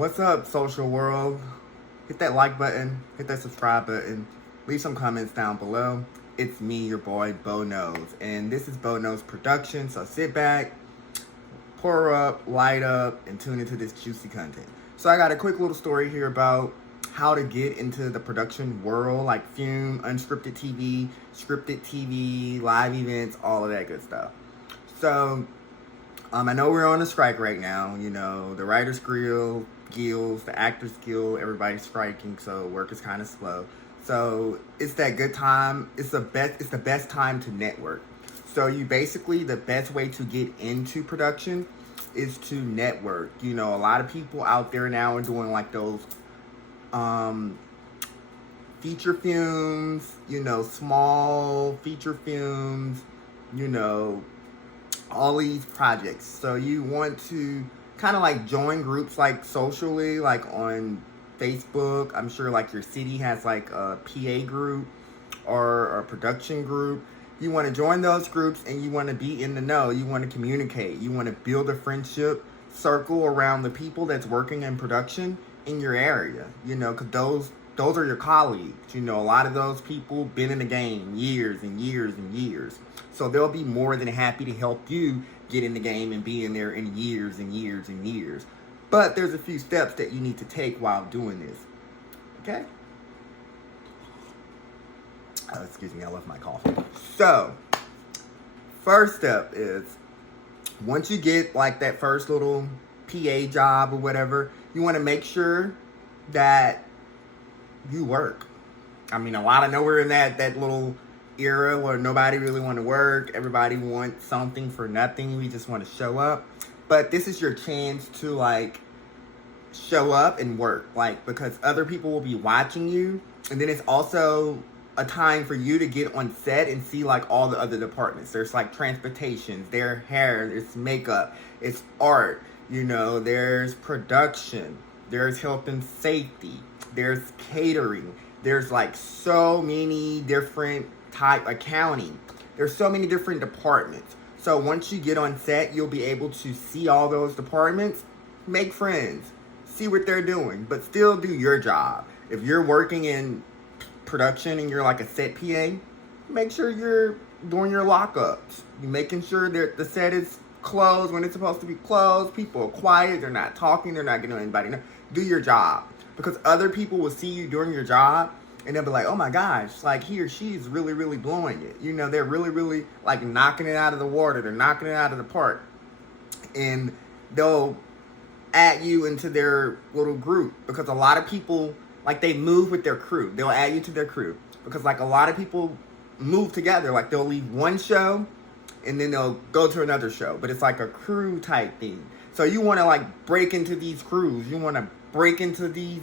What's up, social world? Hit that like button, hit that subscribe button, leave some comments down below. It's me, your boy, Bo Knows, and this is Bo Knows Production, so sit back, pour up, light up, and tune into this juicy content. So I got a quick little story here about how to get into the production world, like film, unscripted TV, scripted TV, live events, all of that good stuff. So, I know we're on a strike right now. You know, the Writers Guilds, the Actors Guild, everybody's striking, so work is kind of slow. So it's that good time. It's the best time to network. So the best way to get into production is to network. You know, a lot of people out there now are doing like those feature films, you know, small feature films, you know, all these projects. So you want to kind of like join groups like socially, like on Facebook. I'm sure like your city has like a PA group or a production group. You want to join those groups and you want to be in the know. You want to communicate. You want to build a friendship circle around the people that's working in production in your area, you know, because those are your colleagues. You know, a lot of those people been in the game years and years and years. So they'll be more than happy to help you get in the game and be in there in years and years and years. But there's a few steps that you need to take while doing this. Okay? Oh, excuse me, I left my coffee. So, first step is, once you get like that first little PA job or whatever, you want to make sure that you work. I mean, I know we're in that little era where nobody really want to work. Everybody wants something for nothing. We just want to show up. But this is your chance to like show up and work, like, because other people will be watching you. And then it's also a time for you to get on set and see like all the other departments. There's like transportation, there's hair, there's makeup, it's art, you know, there's production, there's health and safety, there's catering, there's like so many different type accounting. There's so many different departments. So once you get on set, you'll be able to see all those departments, make friends, see what they're doing, but still do your job. If you're working in production and you're like a set PA, make sure you're doing your lockups. You're making sure that the set is closed when it's supposed to be closed. People are quiet, they're not talking, they're not getting anybody. Do your job, because other people will see you doing your job and they'll be like, oh my gosh, like he or she is really, really blowing it. You know, they're really, really like knocking it out of the water. They're knocking it out of the park. And they'll add you into their little group, because a lot of people, like, they move with their crew. They'll add you to their crew, because like a lot of people move together. Like they'll leave one show and then they'll go to another show, but it's like a crew type thing. So you want to like break into these crews. You want to break into these,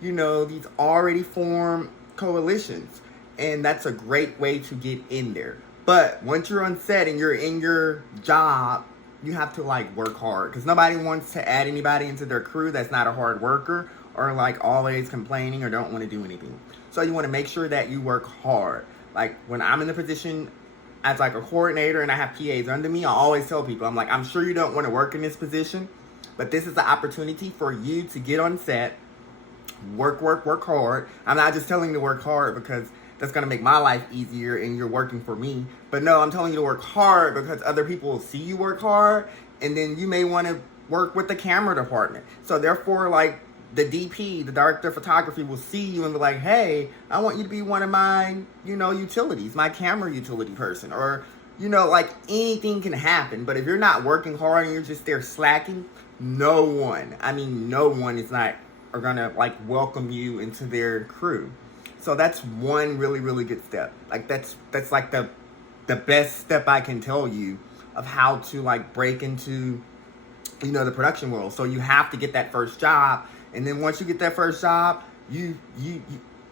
you know, these already formed coalitions. And that's a great way to get in there. But once you're on set and you're in your job, you have to like work hard, because nobody wants to add anybody into their crew that's not a hard worker or like always complaining or don't want to do anything. So you want to make sure that you work hard. Like when I'm in the position as like a coordinator and I have PAs under me, I always tell people, I'm like, I'm sure you don't want to work in this position, but this is the opportunity for you to get on set, work hard. I'm not just telling you to work hard because that's going to make my life easier and you're working for me. But no, I'm telling you to work hard because other people will see you work hard, and then you may want to work with the camera department. So therefore, like, the DP, the director of photography, will see you and be like, hey, I want you to be one of my, you know, utilities, my camera utility person. Or, you know, like, anything can happen. But if you're not working hard and you're just there slacking, no one is not are gonna like welcome you into their crew. So that's one really, really good step. Like that's like the best step I can tell you of how to like break into, you know, the production world. So you have to get that first job, and then once you get that first job, you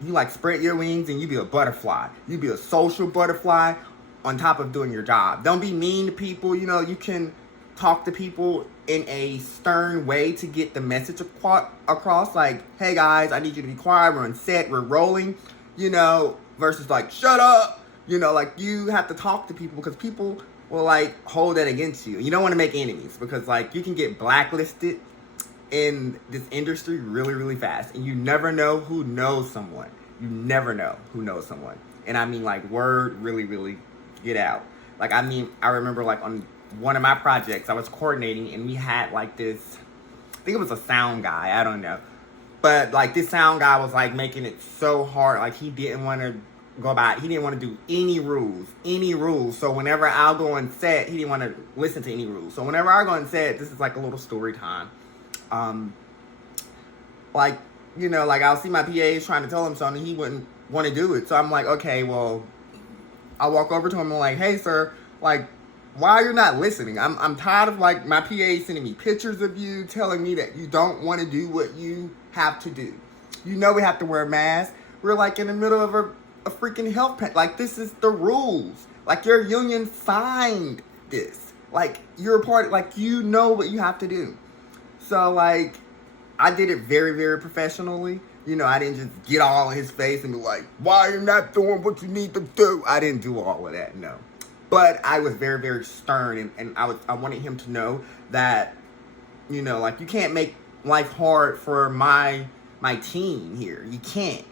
like spread your wings and you be a butterfly. You be a social butterfly on top of doing your job. Don't be mean to people. You know, you can talk to people in a stern way to get the message across. Like, hey guys, I need you to be quiet. We're on set. We're rolling. You know, versus like, shut up. You know, like you have to talk to people, because people will like hold that against you. You don't want to make enemies, because like you can get blacklisted in this industry really, really fast. And you never know who knows someone. You never know who knows someone. And I mean, like, word really, really get out. Like, I mean, I remember, like, on one of my projects, I was coordinating, and we had, like, this, I think it was a sound guy, I don't know. But, like, this sound guy was, like, making it so hard. Like, he didn't want to he didn't want to do any rules. So whenever I'll go on set, he didn't want to listen to any rules. So whenever I go on set, this is like a little story time. Like, you know, like I'll see my PAs trying to tell him something, he wouldn't want to do it. So I'm like, okay, well, I'll walk over to him and like, hey sir, like, why are you not listening? I'm tired of like my PA sending me pictures of you, telling me that you don't want to do what you have to do. You know we have to wear masks. We're like in the middle of a freaking health like, this is the rules. Like, your union signed this. Like, you're a part, like, you know what you have to do. So, like, I did it very, very professionally. You know, I didn't just get all in his face and be like, why are you not doing what you need to do? I didn't do all of that, no. But I was very, very stern, and I wanted him to know that, you know, like, you can't make life hard for my team here. You can't.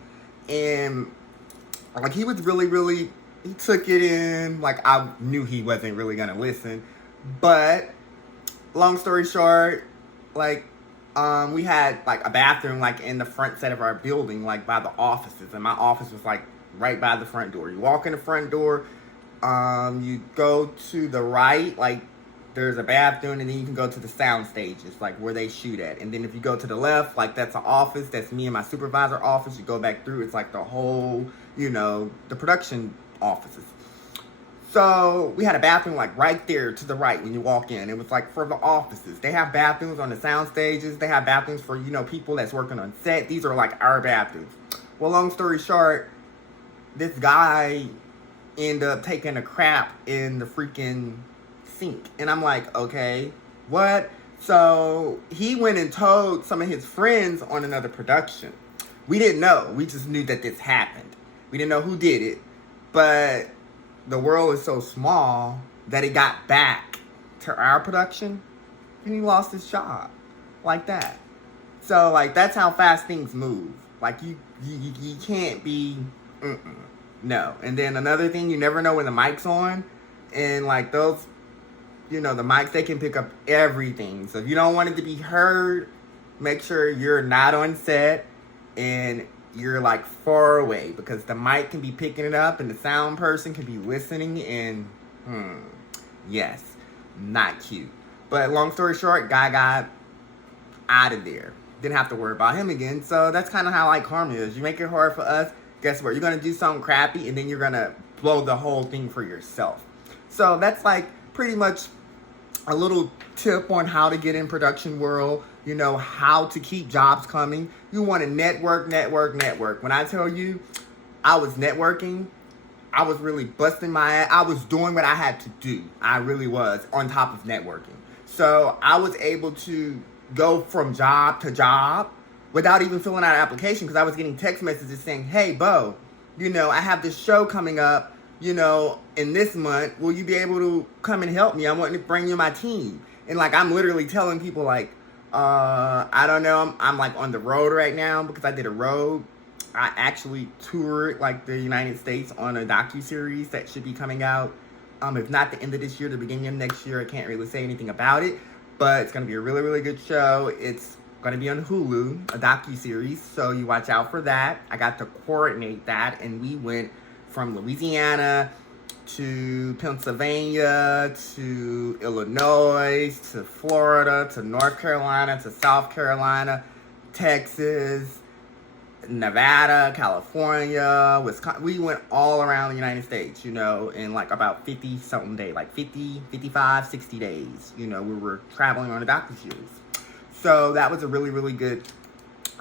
And like, he was really, really, he took it in. Like, I knew he wasn't really going to listen. But, long story short, like, we had, like, a bathroom, like, in the front set of our building, like, by the offices. And my office was, like, right by the front door. You walk in the front door, you go to the right, like, there's a bathroom, and then you can go to the sound stages, like, where they shoot at. And then if you go to the left, like, that's an office. That's me and my supervisor office. You go back through, it's, like, the whole, you know, the production offices. So we had a bathroom, like, right there to the right when you walk in. It was, like, for the offices. They have bathrooms on the sound stages. They have bathrooms for, you know, people that's working on set. These are, like, our bathrooms. Well, long story short, this guy ended up taking a crap in the freaking sink. And I'm like, okay, what? So he went and told some of his friends on another production. We didn't know. We just knew that this happened. We didn't know who did it. But the world is so small that it got back to our production, and he lost his job like that. So, like, that's how fast things move. Like, you can't be, no. And then another thing, you never know when the mic's on. And, like, those, you know, the mics, they can pick up everything. So if you don't want it to be heard, make sure you're not on set and you're, like, far away, because the mic can be picking it up and the sound person can be listening, and yes, not cute. But long story short, guy got out of there. Didn't have to worry about him again. So that's kind of how, like, karma is. You make it hard for us, guess what? You're going to do something crappy, and then you're going to blow the whole thing for yourself. So that's, like, pretty much a little tip on how to get in production world. You know, how to keep jobs coming. You want to network. When I tell you I was networking, I was really busting my ass. I was doing what I had to do. I really was, on top of networking. So I was able to go from job to job without even filling out an application, because I was getting text messages saying, hey, Bo, you know, I have this show coming up, you know, in this month. Will you be able to come and help me? I want to bring you my team. And, like, I'm literally telling people, like, I don't know. I'm like on the road right now because I did a road. I actually toured, like, the United States on a docuseries that should be coming out. If not the end of this year, the beginning of next year. I can't really say anything about it, but it's going to be a really, really good show. It's going to be on Hulu, a docuseries, so you watch out for that. I got to coordinate that, and we went from Louisiana to Pennsylvania, to Illinois, to Florida, to North Carolina, to South Carolina, Texas, Nevada, California, Wisconsin. We went all around the United States, you know, in like about 50 something days, like 50, 55, 60 days. You know, we were traveling on a docuseries. So that was a really, really good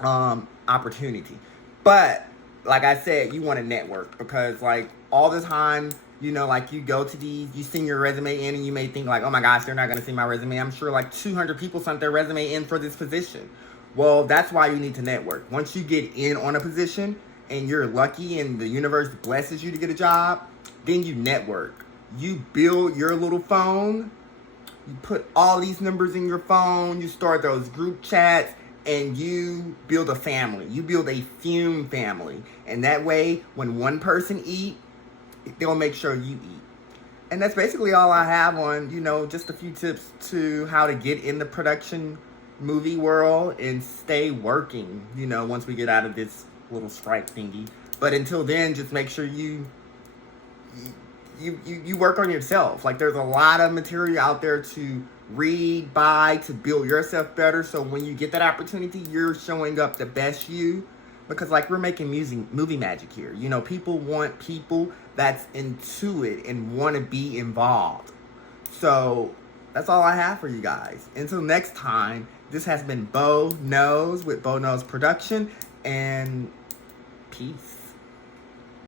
opportunity. But like I said, you want to network, because, like, all the time, you know, like, you go to these, you send your resume in, and you may think, like, oh my gosh, they're not going to see my resume. I'm sure like 200 people sent their resume in for this position. Well, that's why you need to network. Once you get in on a position and you're lucky and the universe blesses you to get a job, then you network. You build your little phone You put all these numbers in your phone. You start those group chats. And you build a family. You build a fume family. And that way, when one person eat, they'll make sure you eat. And that's basically all I have on, just a few tips to how to get in the production movie world and stay working, once we get out of this little strike thingy. But until then, just make sure you work on yourself. Like, there's a lot of material out there to read, buy, to build yourself better. So when you get that opportunity, you're showing up the best you. Because, like, we're making movie magic here. People want people that's into it and want to be involved. So that's all I have for you guys. Until next time, this has been Bo Knows with Bo Knows Production. And peace.